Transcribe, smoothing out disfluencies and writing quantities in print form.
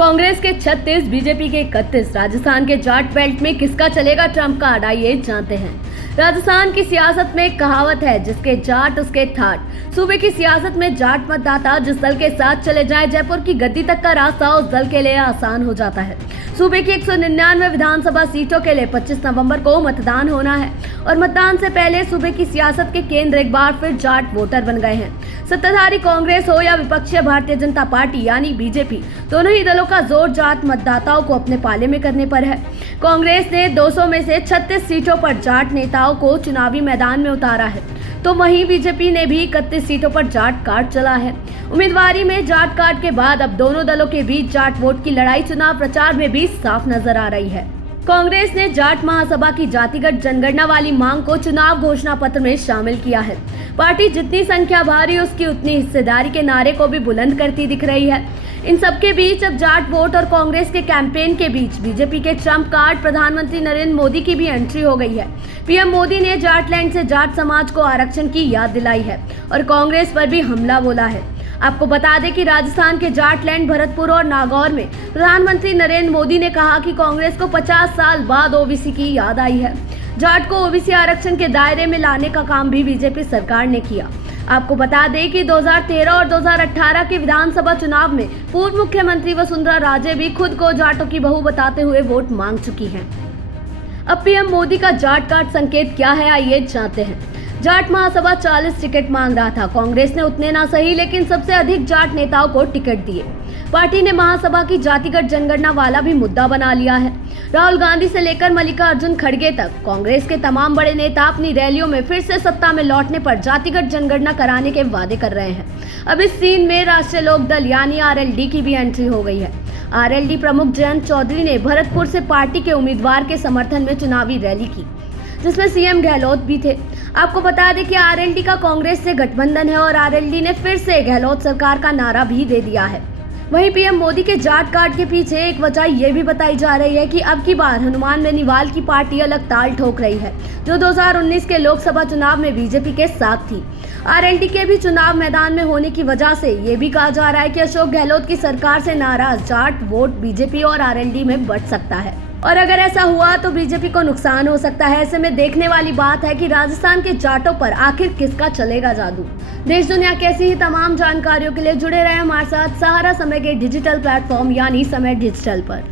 कांग्रेस के 36, बीजेपी के 31, राजस्थान के जाट बेल्ट में किसका चलेगा ट्रंप कार्ड, आइए जानते हैं। राजस्थान की सियासत में एक कहावत है, जिसके जाट उसके ठाट। सूबे की सियासत में जाट मतदाता जिस दल के साथ चले जाए, जयपुर की गद्दी तक का रास्ता उस दल के लिए आसान हो जाता है। सूबे की 199 विधानसभा सीटों के लिए 25 नवंबर को मतदान होना है और मतदान से पहले सूबे की सियासत के केंद्र एक बार फिर जाट वोटर बन गए हैं। सत्ताधारी कांग्रेस हो या विपक्षी भारतीय जनता पार्टी यानी बीजेपी, दोनों ही दलों का जोर जाट मतदाताओं को अपने पाले में करने पर है। कांग्रेस ने 200 में से 36 सीटों पर जाट नेताओं को चुनावी मैदान में उतारा है, तो वहीं बीजेपी ने भी 31 सीटों पर जाट कार्ड चला है। उम्मीदवारी में जाट कार्ड के बाद अब दोनों दलों के बीच जाट वोट की लड़ाई चुनाव प्रचार में भी साफ नजर आ रही है। कांग्रेस ने जाट महासभा की जातिगत जनगणना वाली मांग को चुनाव घोषणा पत्र में शामिल किया है। पार्टी जितनी संख्या भारी उसकी उतनी हिस्सेदारी के नारे को भी बुलंद करती दिख रही है। इन सबके बीच अब जाट वोट और कांग्रेस के कैंपेन के बीच बीजेपी के ट्रंप कार्ड प्रधानमंत्री नरेंद्र मोदी की भी एंट्री हो गई है। पीएम मोदी ने जाटलैंड से जाट समाज को आरक्षण की याद दिलाई है और कांग्रेस पर भी हमला बोला है। आपको बता दें कि राजस्थान के जाटलैंड, भरतपुर और नागौर में प्रधानमंत्री नरेंद्र मोदी ने कहा कि कांग्रेस को 50 साल बाद ओबीसी की याद आई है। जाट को ओबीसी आरक्षण के दायरे में लाने का काम भी बीजेपी सरकार ने किया। आपको बता दें कि 2013 और 2018 के विधानसभा चुनाव में पूर्व मुख्यमंत्री वसुंधरा राजे भी खुद को जाटों की बहू बताते हुए वोट मांग चुकी हैं। अब पीएम मोदी का जाट कार्ड संकेत क्या है, आइए जानते हैं। जाट महासभा 40 टिकट मांग रहा था। कांग्रेस ने उतने ना सही लेकिन सबसे अधिक जाट नेताओं को टिकट दिए। पार्टी ने महासभा की जातिगत जनगणना वाला भी मुद्दा बना लिया है। राहुल गांधी से लेकर मल्लिकार्जुन खड़गे तक कांग्रेस के तमाम बड़े नेता अपनी रैलियों में फिर से सत्ता में लौटने पर जातिगत जनगणना कराने के वादे कर रहे हैं। अब इस सीन में राष्ट्रीय लोक दल यानी आरएलडी की भी एंट्री हो गई है। आरएलडी प्रमुख जयंत चौधरी ने भरतपुर से पार्टी के उम्मीदवार के समर्थन में चुनावी रैली की, जिसमें सीएम गहलोत भी थे। आपको बता दें कि आरएलडी का कांग्रेस से गठबंधन है और आरएलडी ने फिर से गहलोत सरकार का नारा भी दे दिया है। वहीं पीएम मोदी के जाट कार्ड के पीछे एक वजह ये भी बताई जा रही है कि अब की बार हनुमान बेनीवाल की पार्टी अलग ताल ठोक रही है, जो 2019 के लोकसभा चुनाव में बीजेपी के साथ थी। आरएलडी के भी चुनाव मैदान में होने की वजह से ये भी कहा जा रहा है कि अशोक गहलोत की सरकार से नाराज जाट वोट बीजेपी और आरएलडी में बढ़ सकता है और अगर ऐसा हुआ तो बीजेपी को नुकसान हो सकता है। ऐसे में देखने वाली बात है कि राजस्थान के जाटों पर आखिर किसका चलेगा जादू। देश दुनिया की ऐसी ही तमाम जानकारियों के लिए जुड़े रहे हमारे साथ सहारा समय के डिजिटल प्लेटफॉर्म यानी समय डिजिटल पर।